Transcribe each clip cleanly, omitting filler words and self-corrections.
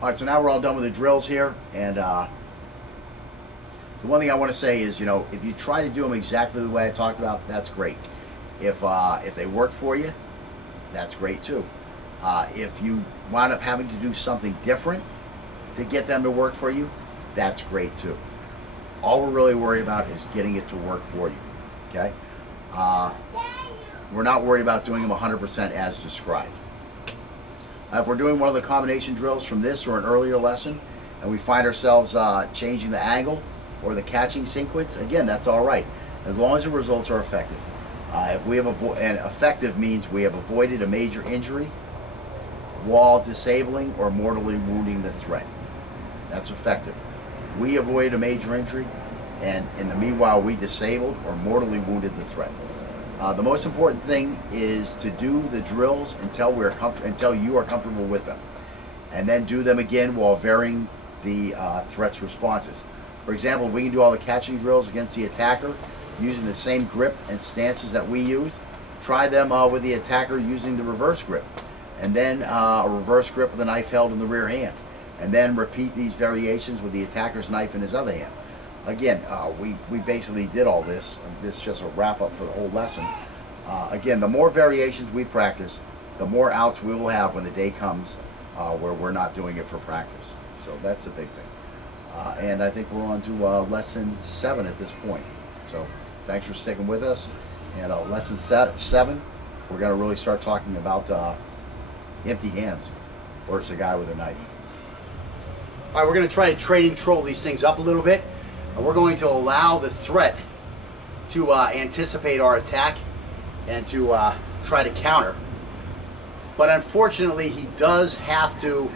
All right, so now we're all done with the drills here, and the one thing I want to say is, you know, if you try to do them exactly the way I talked about, that's great. If they work for you, that's great too. If you wind up having to do something different to get them to work for you, that's great too. All we're really worried about is getting it to work for you, okay? We're not worried about doing them 100% as described. If we're doing one of the combination drills from this or an earlier lesson, and we find ourselves changing the angle or the catching sequence, again, that's all right, as long as the results are effective. If we have and effective means we have avoided a major injury while disabling or mortally wounding the threat. That's effective. We avoided a major injury, and in the meanwhile, we disabled or mortally wounded the threat. The most important thing is to do the drills until you are comfortable with them, and then do them again while varying the threat's responses. For example, if we can do all the catching drills against the attacker using the same grip and stances that we use, try them with the attacker using the reverse grip, and then a reverse grip with the knife held in the rear hand, and then repeat these variations with the attacker's knife in his other hand. Again, we basically did all this. This is just a wrap up for the whole lesson. Again, the more variations we practice, the more outs we will have when the day comes where we're not doing it for practice. So that's the big thing. And I think we're on to lesson 7 at this point. So thanks for sticking with us. And lesson 7, we're going to really start talking about empty hands versus a guy with a knife. All right, we're going to try to training control these things up a little bit. And we're going to allow the threat to anticipate our attack and to try to counter. But unfortunately, he does have to,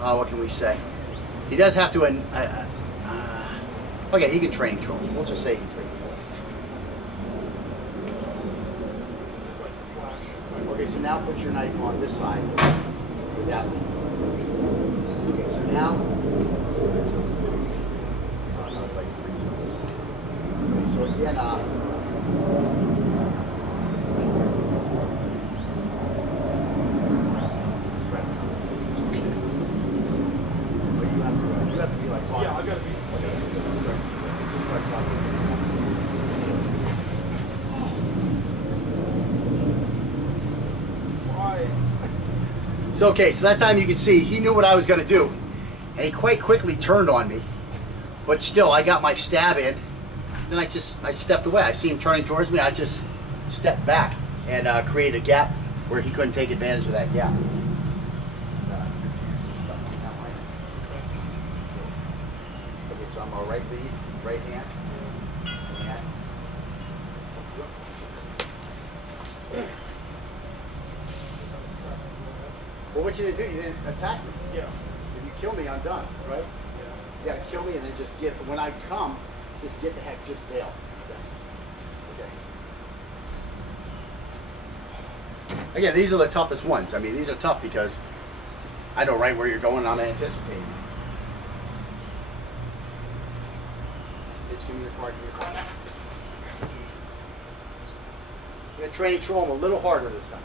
what can we say? He does have to, okay, he can train control. We'll just say he can train control. Okay, so now put your knife on this side without me. Okay, so now, okay, so again, you have to be like talking. Yeah, I gotta be. Start talking. Why? So okay, so that time you can see he knew what I was going to do, and he quite quickly turned on me. But still, I got my stab in. Then I stepped away. I see him turning towards me. I just stepped back and created a gap where he couldn't take advantage of that gap. Okay, so I'm a right lead, right hand. Well, what you didn't do, you didn't attack me. Yeah. If you kill me, I'm done, right? Yeah. You gotta kill me and then just get, when I come, just get the heck, just bail. Okay. Again, these are the toughest ones. I mean, these are tough because I know right where you're going and I'm anticipating. Bitch, give me your card, give me your card. I'm gonna train control him a little harder this time.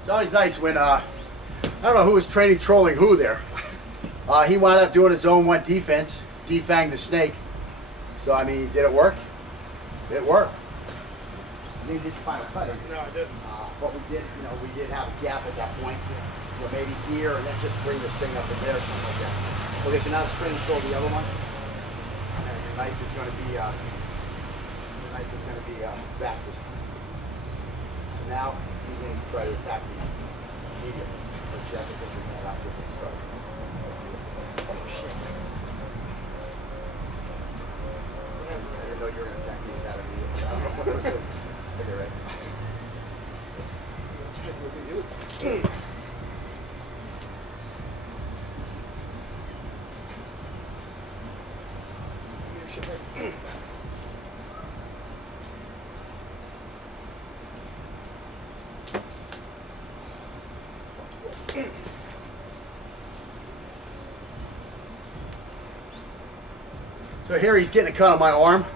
It's always nice when, I don't know who was training trolling who there. He wound up doing his own one defense, defanged the snake. So, I mean, did it work? It worked. I mean, did you find a cut? No, I didn't. But we did have a gap at that point. You know, maybe here, and then just bring this thing up to there, something like that. Okay, so now let's train control the other one. And your knife is going to be, back this time. So now he's going to try to attack me immediately. But you have to put your hand out before you start. Oh shit. I didn't know you were going to attack me that immediately. I don't know what I was doing. Okay, right. So here he's getting a cut on my arm.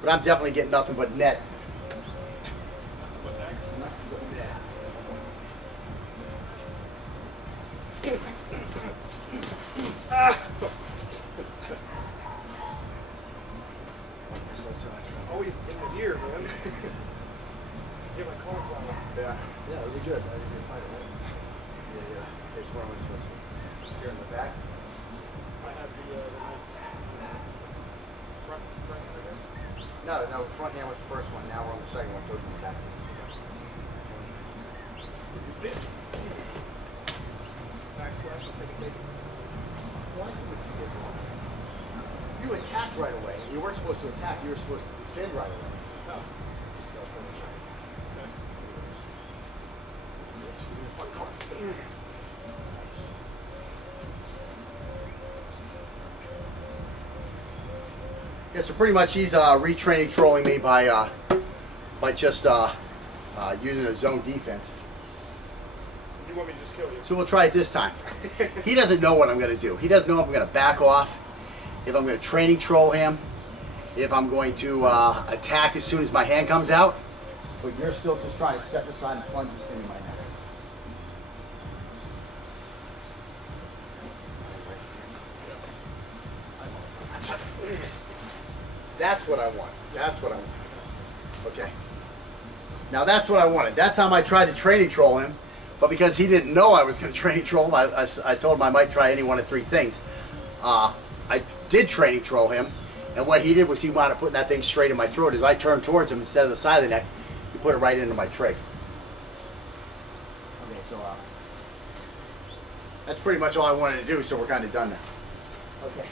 But I'm definitely getting nothing but net. Always in the ear, man. Get my cauliflower. Yeah, yeah, it'll be good. I just need to find it, right? Yeah. Here's where I'm supposed to be. Here in the back. I have the knife. Front, I guess. No, front hand was the first one. Now we're on the second one, so it's in the back. Backslash, let's take a take. Why is it what you did wrong? You attacked right away. You weren't supposed to attack. You were supposed to defend right away. Oh. Okay. Yeah, so pretty much he's retraining trolling me by just using a zone defense. You want me to just kill you? So we'll try it this time. He doesn't know what I'm going to do. He doesn't know if I'm going to back off, if I'm going to training troll him, if I'm going to attack as soon as my hand comes out. But you're still just trying to step aside and plunge this into my neck. That's what I want. That's what I want. Okay. Now that's what I wanted. That time I tried to training troll him, but because he didn't know I was going to training troll him, I told him I might try any one of three things. I did training troll him, and what he did was he wound up putting that thing straight in my throat. As I turned towards him, instead of the side of the neck, he put it right into my trach. Okay, so that's pretty much all I wanted to do, so we're kind of done now. Okay.